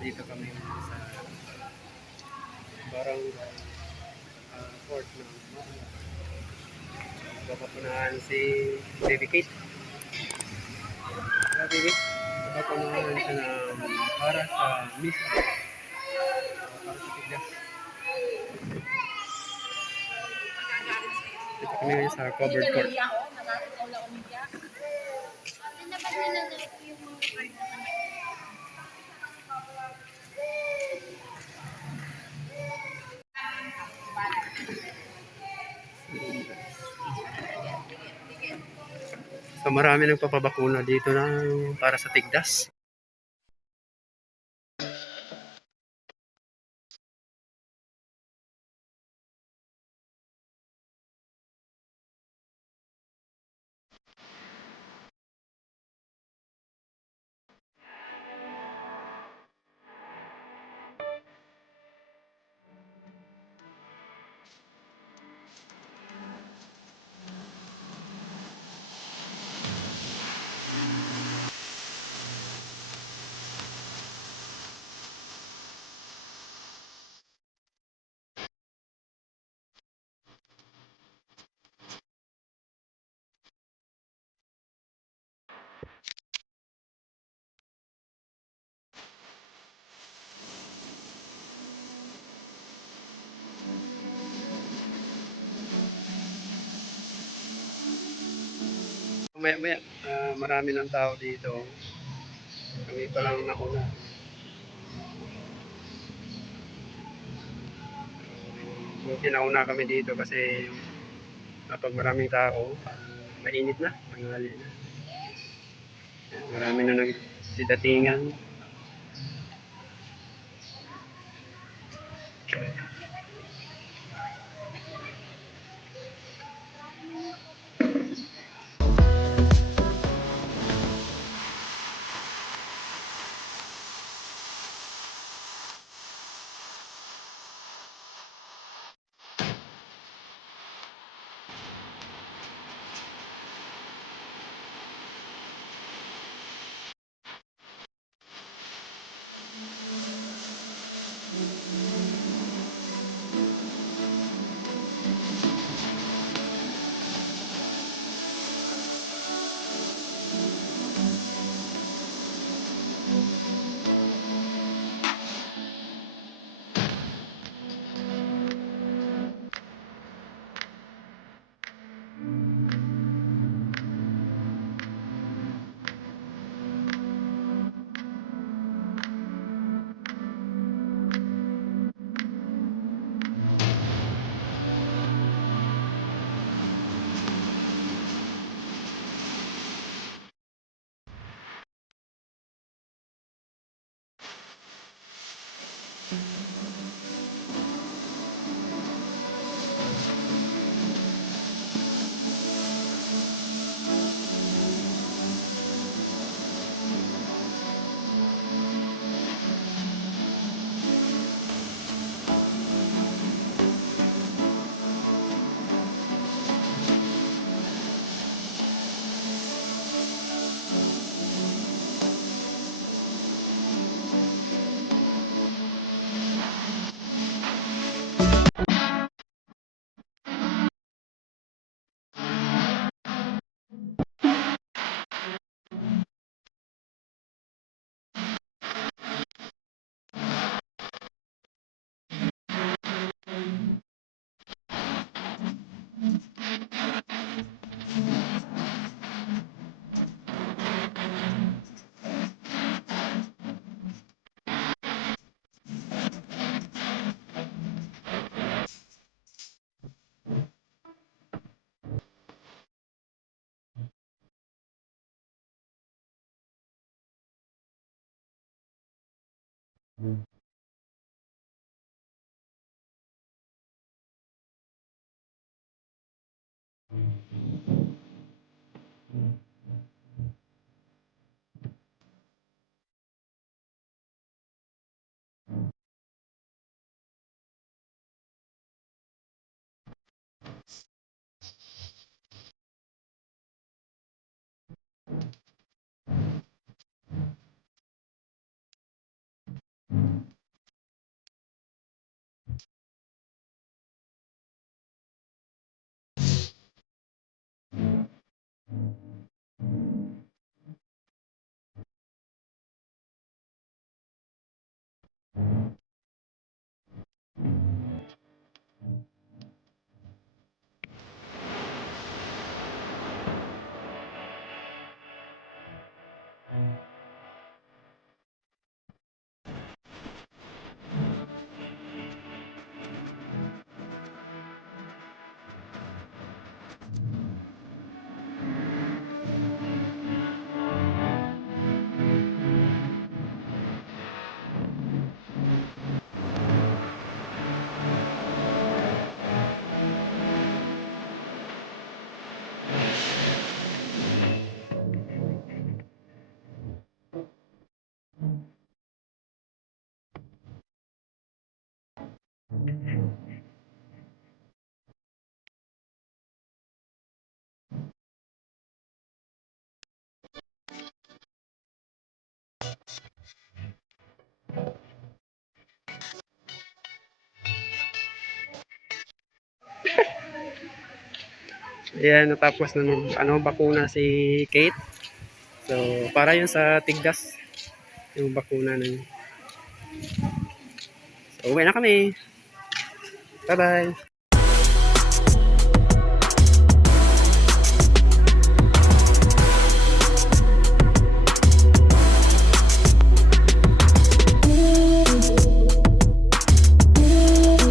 Dito kami sa barangay court ng Mauna. Papapunahan si Baby Kate. Baby, papapunahan siya ng para sa misa. Para sa tigdas. Dito kami ngayon sa covered court. So marami nagpapabakuna dito na para sa tigdas. Maya-maya, marami ng tao dito. Kami pa lang nauna. Buti nauna kami dito kasi kapag maraming tao, mainit na, tanghali na. Marami na nagsidatingan. Ayan, natapos na bakuna si Kate. So, para yun sa tigdas. Yung bakuna na yun. So, uwi na kami. Bye-bye.